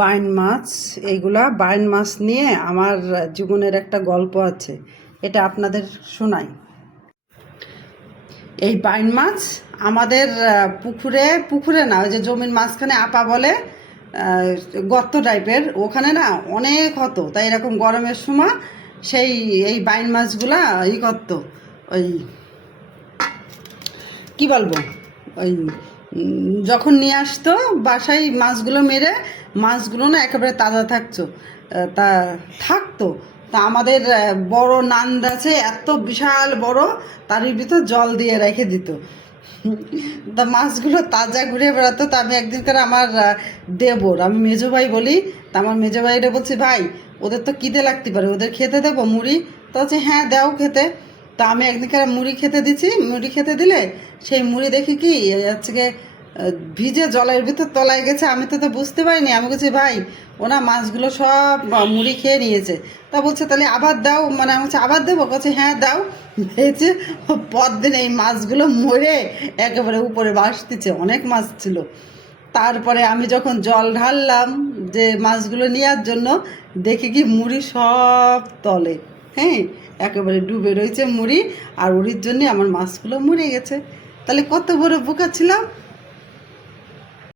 বাইন মাছ। এইগুলা বাইন মাছ নিয়ে আমার জীবনের একটা গল্প আছে, এটা আপনাদের শোনাই। এই বাইন মাছ আমাদের পুকুরে না, ওই যে জমির মাঝখানে আপা বলে গর্ত টাইপের, ওখানে না অনেক হতো। তাই এরকম গরমের সময় সেই এই বাইন মাছগুলা করতো, ওই কি বলবো, ওই যখন নিয়ে আসতো বাসায় মাছগুলো মেরে, মাছগুলো না একেবারে তাজা তা থাকতো। তা আমাদের বড় নান্দ আছে, এত বিশাল বড়, তারই ভিতর জল দিয়ে রেখে দিত। তা মাছগুলো তাজা ঘুরে বেড়াতো। তা আমি একদিন করে আমার দেবর, আমি মেজো ভাই বলি, তা আমার মেজো ভাইরে বলছি, ভাই ওদের তো খিদে লাগতে পারে, ওদের খেতে দেবো মুড়ি? তো হচ্ছে হ্যাঁ দাও খেতে। তা আমি একদিন করে মুড়ি খেতে দিচ্ছি, মুড়ি খেতে দিলে সেই মুড়ি দেখি কি হচ্ছে ভিজে জলের ভিতর তলায় গেছে। আমি তো বুঝতে পারিনি। আমি বলছি, ভাই ওনা মাছগুলো সব মুড়ি খেয়ে নিয়েছে। তা বলছে তাহলে আবার দাও, মানে আমি বলছি আবার দেবো? বলছে হ্যাঁ দাও। ভেজে পরদিন এই মাছগুলো মরে একেবারে উপরে ভাসতেছে, অনেক মাছ ছিল। তারপরে আমি যখন জল ঢাললাম যে মাছগুলো নেওয়ার জন্য, দেখি কি মুড়ি সব তলে, হ্যাঁ, একেবারে ডুবে রয়েছে মুড়ি। আর উড়ির জন্যে আমার মাছগুলো মরে গেছে। তাহলে কত বড় বোকা ছিলাম।